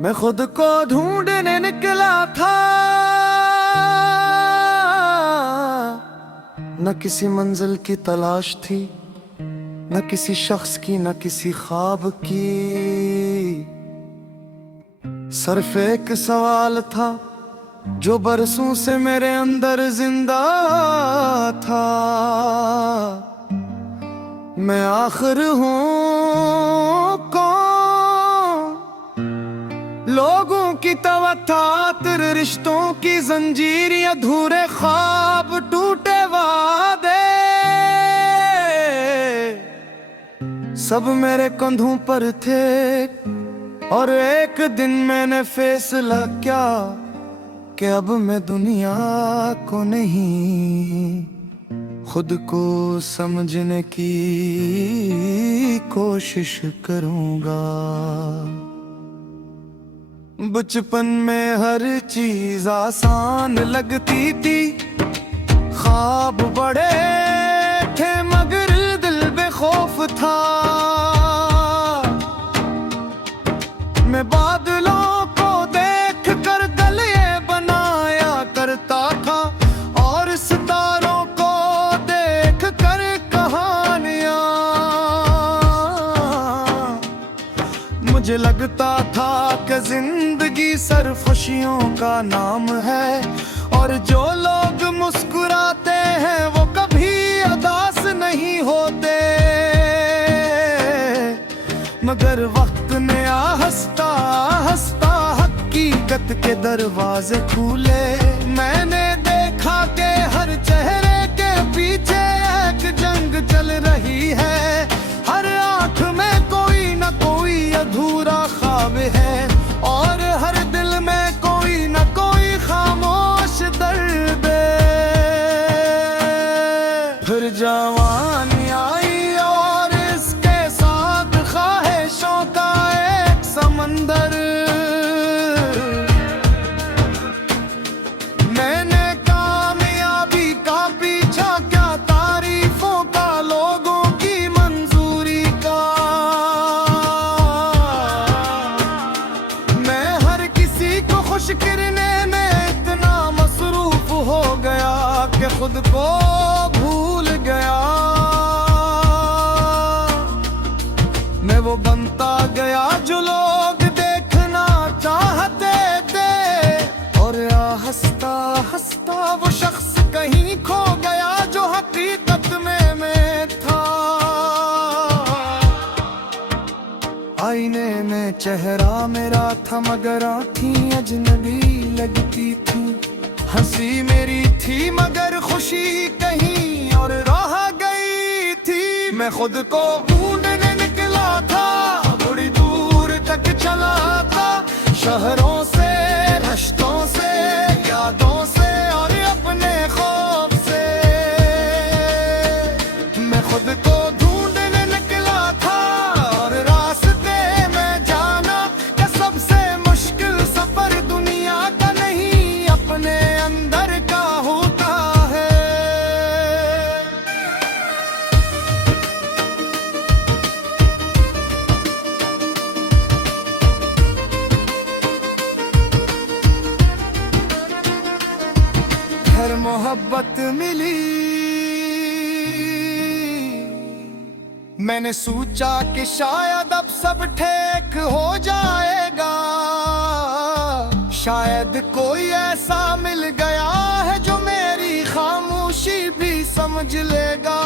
मैं खुद को ढूंढने निकला था, न किसी मंजिल की तलाश थी, न किसी शख्स की, न किसी ख्वाब की। सिर्फ एक सवाल था जो बरसों से मेरे अंदर जिंदा था। मैं आखिर हूँ कौन? लोगों की तवक्कुल, रिश्तों की जंजीर, अधूरे ख्वाब, टूटे वादे, सब मेरे कंधों पर थे। और एक दिन मैंने फैसला किया कि अब मैं दुनिया को नहीं, खुद को समझने की कोशिश करूंगा। बचपन में हर चीज आसान लगती थी, ख्वाब बड़े थे मगर दिल बेखौफ था। मैं बादलों को देख कर गले बनाया करता था और सितारों को देख कर कहानियां। मुझे लगता था कि जिंदगी सिर्फ खुशियों का नाम है और जो लोग मुस्कुराते हैं वो कभी उदास नहीं होते। मगर वक्त ने हंसता हंसता हकीकत के दरवाजे खोले। मैंने देखा कि हर चेहरे के पीछे एक जंग चल रही है, हर आंख में कोई न कोई अधूरा ख्वाब है और हर दिल में कोई न कोई खामोश दर्द है। फिर जवानी आई और इसके साथ ख्वाहिशों का एक समंदर। मैंने कामयाबी का पीछा क्या, तारीफों का, लोगों की मंजूरी का। मैं हर किसी को खुश करने में इतना मसरूफ हो गया कि खुद को भूल गया। मैं वो बनता गया जो लोग देखना चाहते थे और हंसता हंसता वो शख्स कहीं खो गया जो हकीकत में मैं था। आईने में चेहरा मेरा था मगर आँखें अजनबी लगती थी। हंसी मेरी थी मगर खुशी कहीं और रह गई थी। मैं खुद को ढूंढने निकला था, बड़ी दूर तक चला था, शहरों से, रिश्तों से, यादों से और अपने खौफ से। मैं खुद को ढूंढने निकला था और रास्ते में जाना कि सबसे मुश्किल सफर दुनिया का नहीं, अपने अंदर का होता है। हर मोहब्बत मिली, मैंने सोचा कि शायद अब सब ठीक हो जाएगा। शायद कोई ऐसा मिल गया है जो मेरी खामोशी भी समझ लेगा।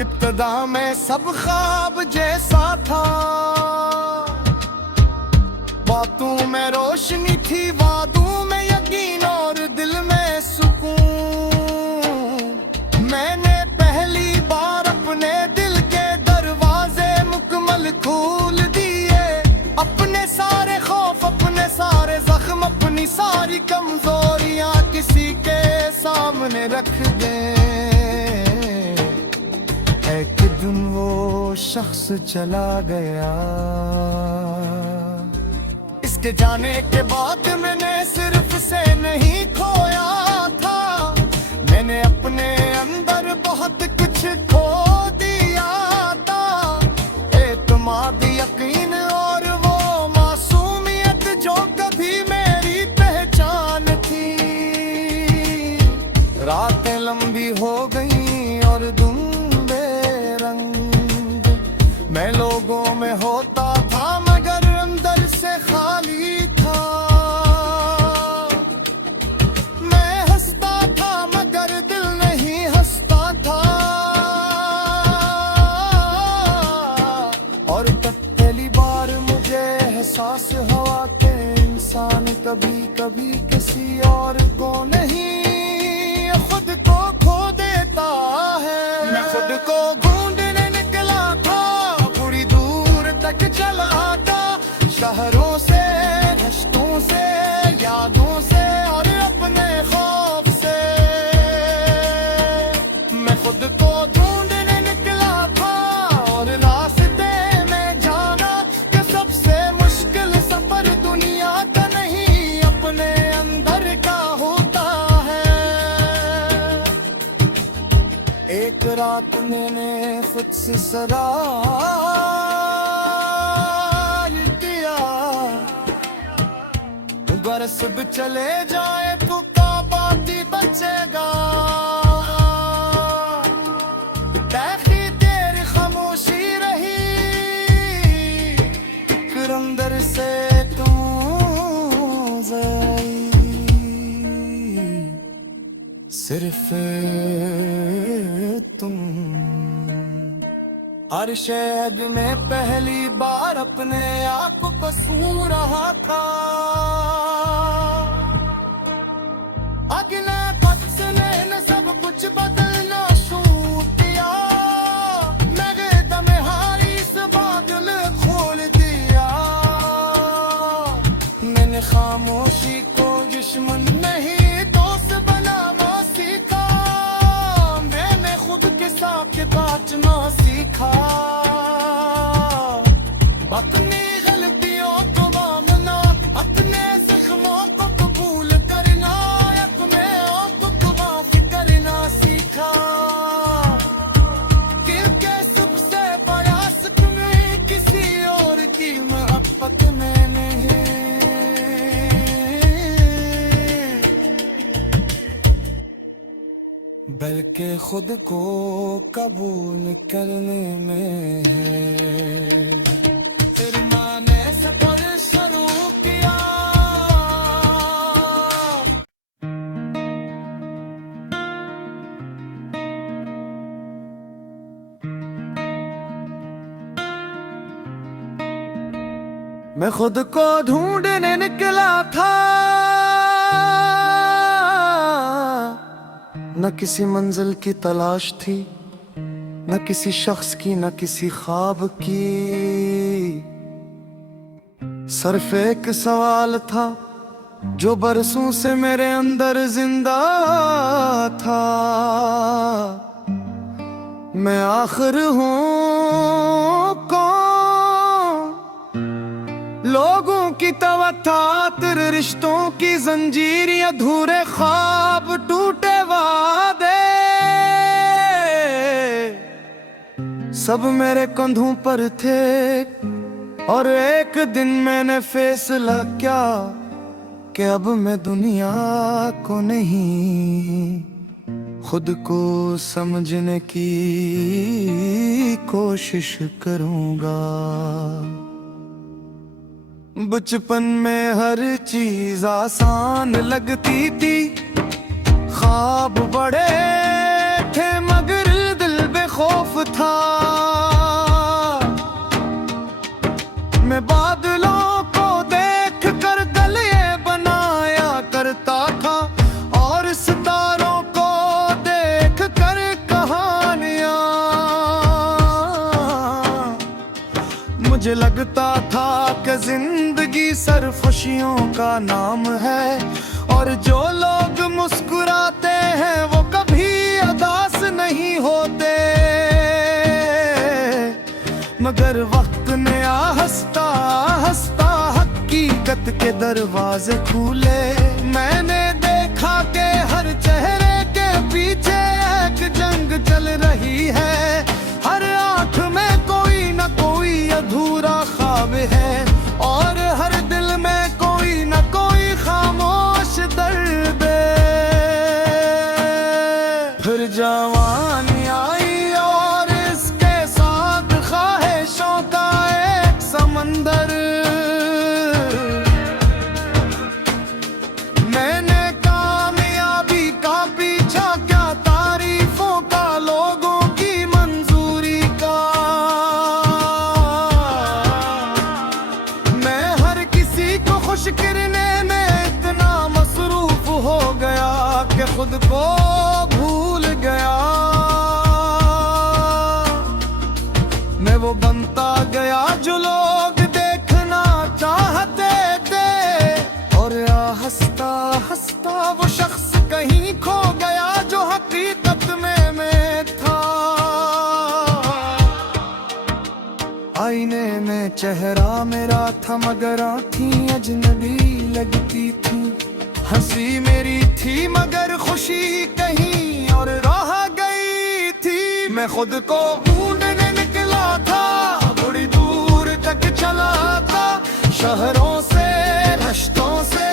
इब्तिदा में सब ख्वाब जैसा था, बातों में रोशनी थी, वादों में यकीन और दिल में सुकून। मैंने पहली बार अपने दिल के दरवाजे मुकम्मल खोल दिए। अपने सारे खौफ, अपने सारे जख्म, अपनी सारी कमजोरियां किसी के सामने रख दे। एक दिन वो शख्स चला गया, इसके जाने के बाद मैंने सिर्फ से नहीं खोया था, मैंने अपने अंदर बहुत कुछ खो दिया था। एतमाद, यकीन और वो रातें लंबी हो गई और दिन बेरंग। मैं लोगों में होता था मगर अंदर से खाली था। मैं हंसता था मगर दिल नहीं हंसता था। और तब पहली बार मुझे एहसास हुआ कि इंसान कभी कभी किसी और को नहीं खुद को खो देता है। मैं खुद को ढूंढने निकला था, पूरी दूर तक चला था, शहरों से, रिश्तों से, यादों से और अपने खौफ से। मैं खुद को ढूंढने निकला था और रास्ते में जाना कि सबसे मुश्किल सफर दुनिया का नहीं अपने अंदर का होता है। एक रात मैंने खुद से सवाल किया, बरस भी चले जाए तो क्या बाती बचेगा। देखी तेरी खामोशी रही, फिक्र अंदर से तुम आई, सिर्फ तुम। हर शहर में पहली बार अपने आप को सू रहा था। अगले वक्त ने न सब कुछ बदलना शुरू किया। मेरे दम हारी इस बादल खोल दिया। मैंने खामोशी को दुश्मन नहीं दोस्त बनाना सीखा। मैंने खुद के साथ बांटना सीखा। अपनी गलतियों को मानना, अपने जख्मों को कबूल करना, अपने आप को माफ करना सीखा। क्योंकि सबसे बड़ा सुख में किसी और की मोहब्बत में नहीं, बल्कि खुद को कबूल करने में है। फिर मैंने सफर शुरू किया। मैं खुद को ढूंढने निकला था, न किसी मंजिल की तलाश थी, न किसी शख्स की, न किसी ख्वाब की। सिर्फ एक सवाल था जो बरसों से मेरे अंदर जिंदा था। मैं आखिर हूँ कौन? लोगों की तवत्तात, रिश्तों की जंजीर, अधूरे ख्वाब, टूटे वादे, सब मेरे कंधों पर थे। और एक दिन मैंने फैसला किया कि अब मैं दुनिया को नहीं, खुद को समझने की कोशिश करूंगा। बचपन में हर चीज आसान लगती थी, ख्वाब बड़े थे मगर दिल बेखौफ था। मैं बादलों को देख कर गलिए बनाया करता था और सितारों को देख कर कहानियां। मुझे लगता था कि जिंदगी सिर्फ खुशियों का नाम है और जो लोग मुस्कुराते हैं वो कभी उदास नहीं होते। मगर वक्त ने हंसता हंसता हकीकत के दरवाजे खुले। मैंने देखा कि हर चेहरे के पीछे एक जंग चल रही है, हर आंख में कोई न कोई अधूरा ख्वाब है और हर दिल में कोई न कोई खामोश दर्द। जवानी आई और इसके साथ ख्वाहिशों का एक समंदर। मैंने कामयाबी का पीछा क्या, तारीफों का, लोगों की मंजूरी का। मैं हर किसी को खुश करने में इतना मसरूफ हो गया कि खुद को भूल गया। मैं वो बनता गया जो लोग देखना चाहते थे, और हंसता हंसता वो शख्स कहीं खो गया जो हकीकत में मैं था। आईने में चेहरा मेरा था मगर आँखें अजनबी लगती थी। हंसी मेरी थी मगर खुशी कहीं और रह गई थी। मैं खुद को ढूंढने निकला था, बड़ी दूर तक चला था, शहरों से, रिश्तों से,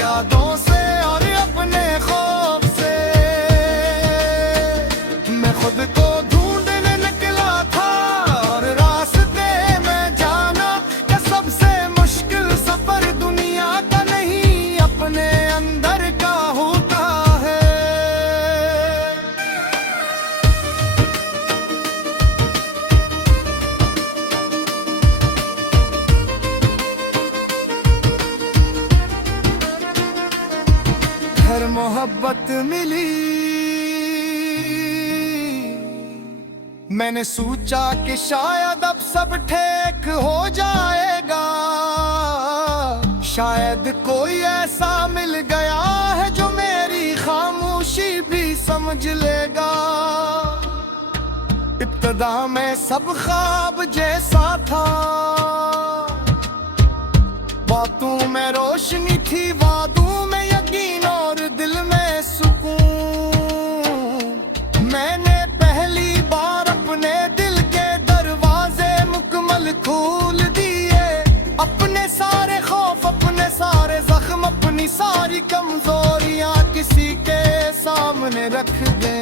यादों से और अपने खौफ से। मैं खुद को ढूंढने निकला था और रास्ते में जाना कि सबसे मुश्किल सफर दुनिया का नहीं, अपने अंदर का होता है। हर मोहब्बत मिली, मैंने सोचा कि शायद अब सब ठीक हो जाएगा। शायद कोई ऐसा मिल गया है जो मेरी खामोशी भी समझ लेगा। इब्तिदा में सब ख्वाब जैसा था, बातों में रोशनी थी, वादों में यकीन और दिल में सुकून। मैंने पहली बार अपने दिल के दरवाजे मुकम्मल खोल दिए। अपने सारे खौफ, अपने सारे जख्म, अपनी सारी कमजोरियां किसी के सामने रख दे।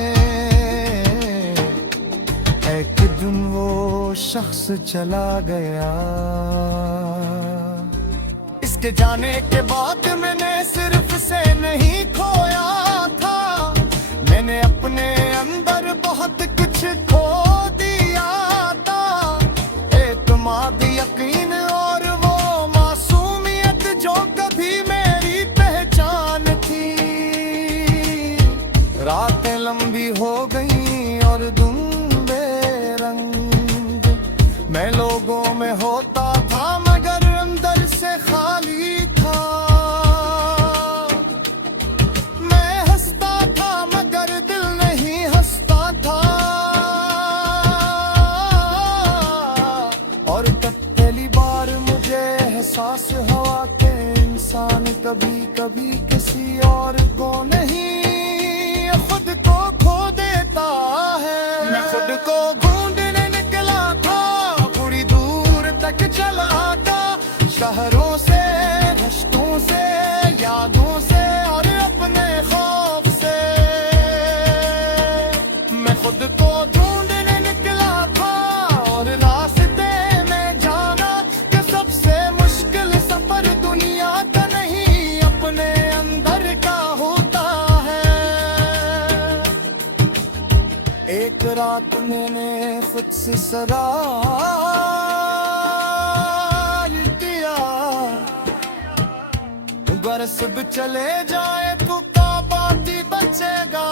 एक दिन वो शख्स चला गया, इसके जाने के बाद मैंने सिर्फ से नहीं खोया था, मैंने अपने अंदर बहुत कुछ खो दिया था। एतमाद, यकीन और वो मासूमियत जो कभी मेरी पहचान थी। रातें लंबी हो गई और दिन बेरंग। मैं लोगों में होता था मगर अंदर से खाली था। मैं हंसता था मगर दिल नहीं हंसता था। और तब पहली बार मुझे एहसास हुआ कि इंसान कभी कभी किसी और को नहीं, खुद को खो देता है। मैं खुद को ढूंढने निकला था, बड़ी दूर तक चला था, शहरों से, रिश्तों से, यादों से और अपने खौफ से। मैं खुद को ढूंढने निकला था और रास्ते में जाना कि सबसे मुश्किल सफर दुनिया का नहीं, अपने अंदर का होता है। एक रात मैंने खुद से सराय किया, बरस भी चले जाए तो क्या बाती बचेगा।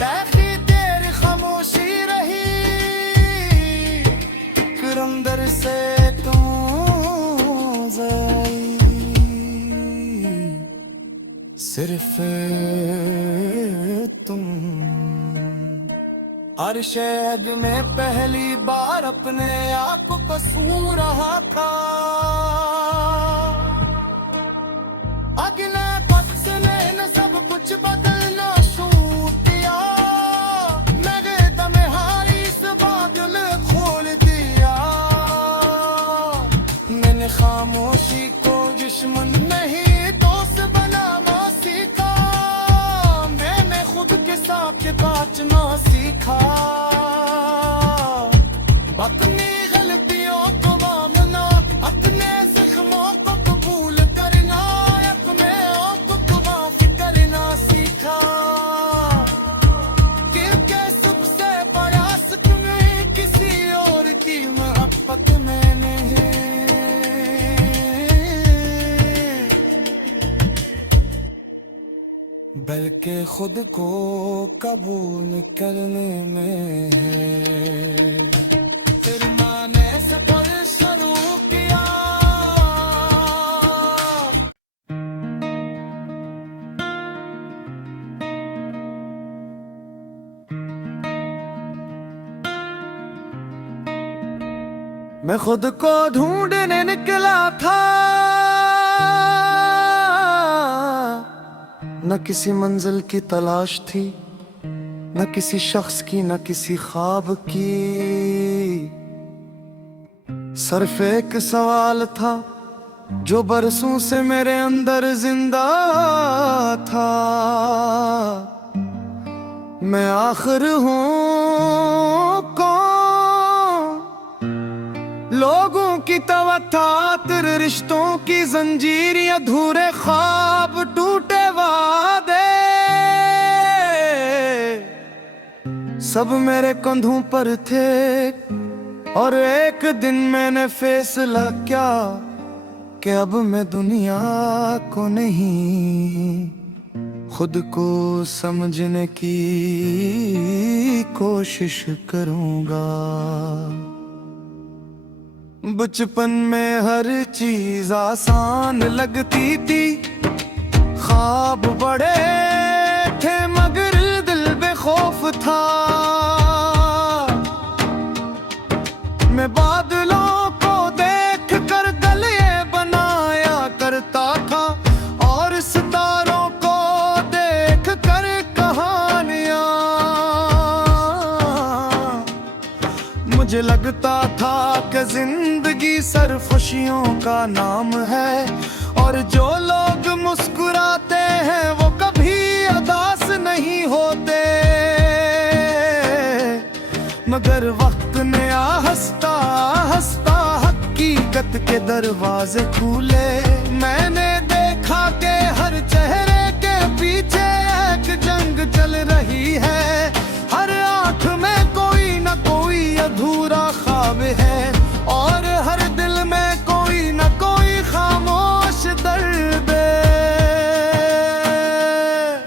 तैखी तेरी खामोशी रही, फिर अंदर से क्यों ज़ाई, सिर्फ तुम। अरशद में पहली बार अपने आप को सू रहा था। अगले पक्ष ने न सब कुछ बदलना शुरू किया। मेरे दम हारी इस बादल खोल दिया। मैंने खामोशी को दुश्मन नहीं दोस्त बनाना सीखा। बल्कि खुद को कबूल करने में है। फिर मैंने सफर शुरू किया। मैं खुद को ढूंढने निकला था, न किसी मंजिल की तलाश थी, न किसी शख्स की, न किसी ख्वाब की। सिर्फ एक सवाल था जो बरसों से मेरे अंदर जिंदा था। मैं आखिर हूँ कौन? लोगों की तवत्तातिर, रिश्तों की जंजीर, अधूरे ख्वाब, टूटे वादे, सब मेरे कंधों पर थे। और एक दिन मैंने फैसला किया कि अब मैं दुनिया को नहीं, खुद को समझने की कोशिश करूंगा। बचपन में हर चीज आसान लगती थी, ख्वाब बड़े थे मगर दिल बेखौफ था। मैं बादलों को देख कर गले बनाया करता था और सितारों को देख कर कहानियां। मुझे लगता था कि जिंदगी सरखुशियों का नाम है और जो लोग मुस्कुराते हैं वो कभी उदास नहीं होते। मगर वक्त ने हंसता हंसता हकीकत के दरवाजे खोले। मैंने देखा कि हर चेहरे के पीछे एक जंग चल रही है, हर आंख में कोई न कोई अधूरा ख्वाब है और हर दिल में कोई न कोई खामोश दर्द।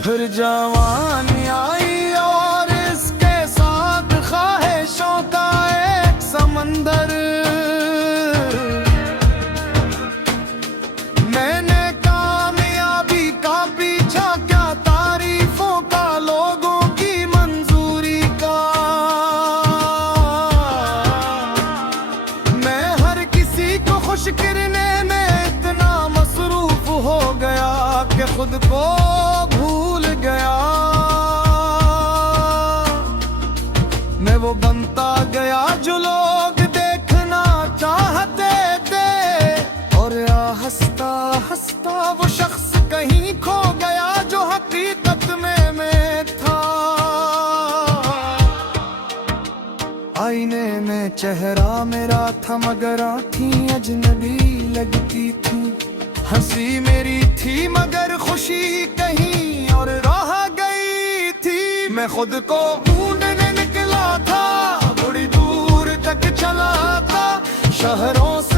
फिर जवानी आई और इसके साथ ख्वाहिशों का एक समंदर। मैंने कामयाबी का पीछा क्या, तारीफों का, लोगों की मंजूरी का। मैं हर किसी को खुश करने में इतना मसरूफ हो गया कि खुद को भूल गया। मैं वो बनता गया जो लोग देखना चाहते थे और हंसता हंसता वो शख्स कहीं खो गया जो हकीकत में मैं था। आईने में चेहरा मेरा था मगर आँखें अजनबी लगती थी। हंसी मेरी थी मगर खुशी कहीं और रह गई थी। मैं खुद को ढूंढने निकला था, बड़ी दूर तक चला था, शहरों से